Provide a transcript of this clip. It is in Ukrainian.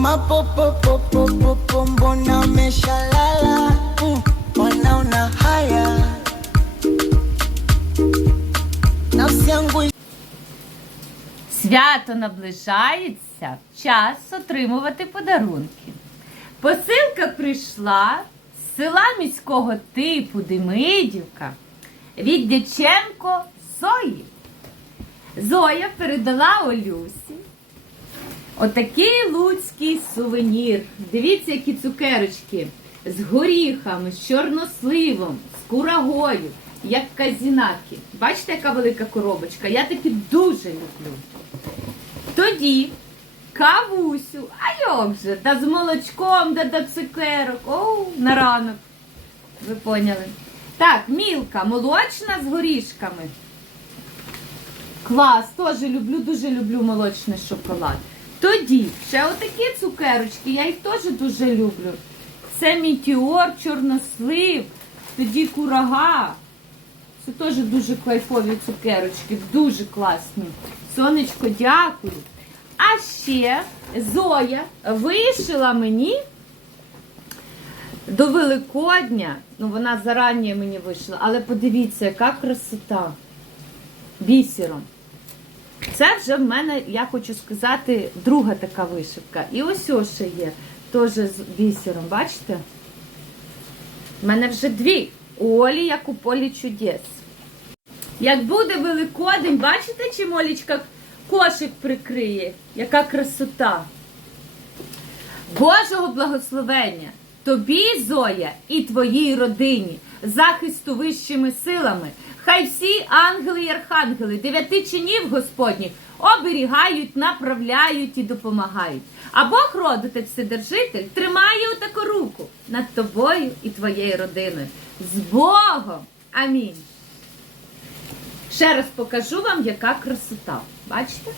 mapopopopopopo mbona umeshalala mm, wanaona haya nafsi yangu Свято наближається, час отримувати подарунки. Посилка прийшла з села міського типу Демидівка від Дяченко Зої. Зоя передала Олюсі отакий луцький сувенір. Дивіться, які цукерочки з горіхами, з чорносливом, з курагою, як казінаки. Бачите, яка велика коробочка? Я такі дуже люблю. Тоді кавусю, а як же, та з молочком, да до цукерок. Оу, на ранок. Ви поняли. Так, мілка, молочна з горішками. Клас, теж люблю, дуже люблю молочний шоколад. Тоді ще отакі цукерочки, я їх теж дуже люблю. Це мітіор, чорнослив, тоді курага. Це теж дуже кайфові цукерочки, дуже класні. Сонечко, дякую. А ще Зоя вишила мені до Великодня. Ну, вона зарані мені вишила, але подивіться, яка красота. Бісером. Це вже в мене, я хочу сказати, друга така вишивка. І ось ось ще є, теж з бісером, бачите? У мене вже дві. У Олі, як у полі чудес. Як буде Великодень, бачите, чи Молічка кошик прикриє? Яка красота. Божого благословення тобі, Зоя, і твоїй родині, захисту вищими силами. Хай всі ангели і архангели, дев'яти чинів Господніх оберігають, направляють і допомагають. А Бог родитель Вседержитель тримає отаку таку руку над тобою і твоєю родиною. З Богом! Амінь. Ще раз покажу вам, яка красота. Бачите?